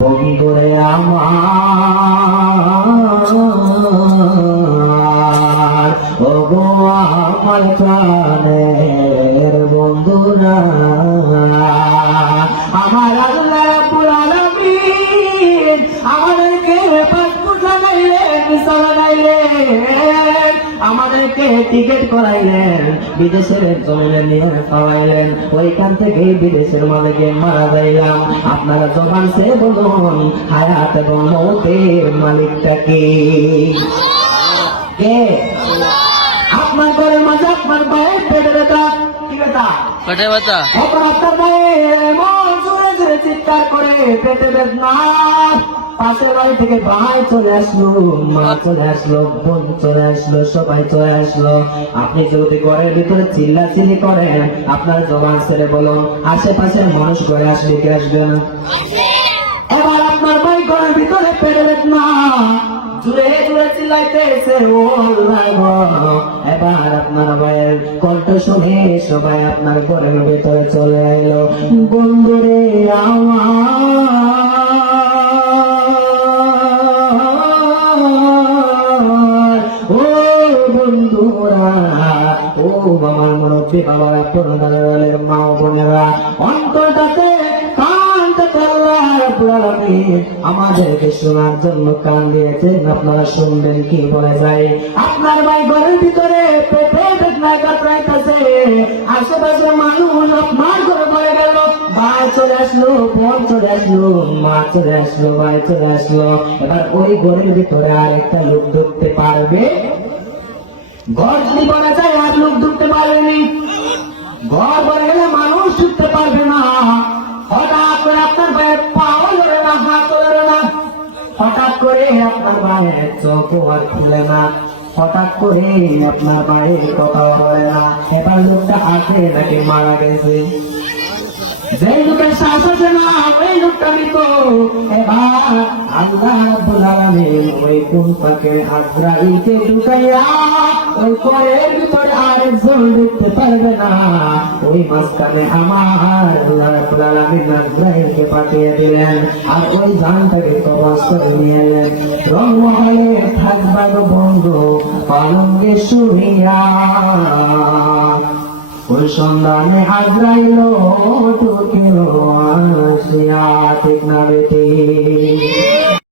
বন্ধুরে আমার, ওগো আমার প্রাণের বন্ধুরা, আমার আল্লাহ রাব্বুল আলামিন আমাদেরকে আমাদেরকে টিকিট করাইলেন, বিদেশের জমিনে নিয়ে খাওয়াইলেন, ওইখান থেকে বিদেশের মালিকে মারা যাইলাম। আপনারা জবান সে বলুন, হায়াত এবং মৌতের মালিকটা কে? আপনার ঘরের মাঝে আপনার পায়ের পেটে ব্যথা, কি ব্যথা? পেটে ব্যথা। এখন আপনার পায়ে এমন জোরে জোরে চিৎকার করে পেটে বেদনা, পাশের বাড়ি থেকে ভাই চলে আসলো, মা চলে আসলো, বোন চলে আসলো, সবাই চলে আসলো। আপনি যদি ঘরের ভিতরে চিল্লাচিল্লি করেন, আপনার জবান ছেড়ে বলুন, আশেপাশের মানুষ ঘরে আসবে কি আসবে না? এবার আপনার ভাই ঘরের ভিতরে পেটে বেদনা, জুড়ে জুড়ে চিল্লাইতেছে, ও আল্লাহ গো। এবার আপনার ভাইয়ের কণ্ঠ শুনে সবাই আপনার ঘরের ভিতরে চলে এলো। বন্ধুরে আমার, ও বন্ধুরা, ও আমার মুরব্বী বাবারা, পুরোনো মা বোনেরা, অন্তরটাতে আমাদেরকে শোনার জন্য কান দিয়েছেন। আপনারা শুনবেন কি বলে যায়। আপনার ভাই ঘরের ভিতরে পেটে বেদনায় কাতরাইতেছে, আশেপাশে মানুষ আপনার ঘরে পড়ে গেল, ভাই চলে আসলো, বোন চলে আসলো, মা চলে আসলো, ভাই চলে আসলো। এবার ওই ঘরের ভিতরে আর একটা লোক ঢুকতে পারবে? ঘর যদি বলা যায় আর লোক ঢুকতে পারবেনি। ঘর বলে গেলে মানুষ ঢুকতে পারবে না। হঠাৎ করে আপনার ভাইয়ের পাও ধরে না, হাত ধরে না, হঠাৎ করে আপনার ভাইয়ের চোখ আর খুলে না, হঠাৎ করে আপনার ভাইয়ের কথা বলে না। এবার লোকটা আছে নাকি মারা গেছে? যে লোকের শ্বাস আছে না, ওই লোকটা মৃত। এবার আল্লাহ রাব্বুল আলামিন ওই কুনফাকে আজরাইলকে ঢুকাইয়া ওই ঘরের ভিতরে আরেকজন ঢুকতে পারবে না। ওই মাঝখানে আমার আল্লাহ রাব্বুল আলামিন আজরাইলকে পাঠিয়ে দিলেন, আর ওই জানটাকে কবজ করে নিয়ে এলেন। রংমহলে থাকবা গো বন্ধু পালঙ্গে শুইয়া, ওই সন্ধানে আজরাইল ঢুকিল আসিয়া। ঠিক না বেটি?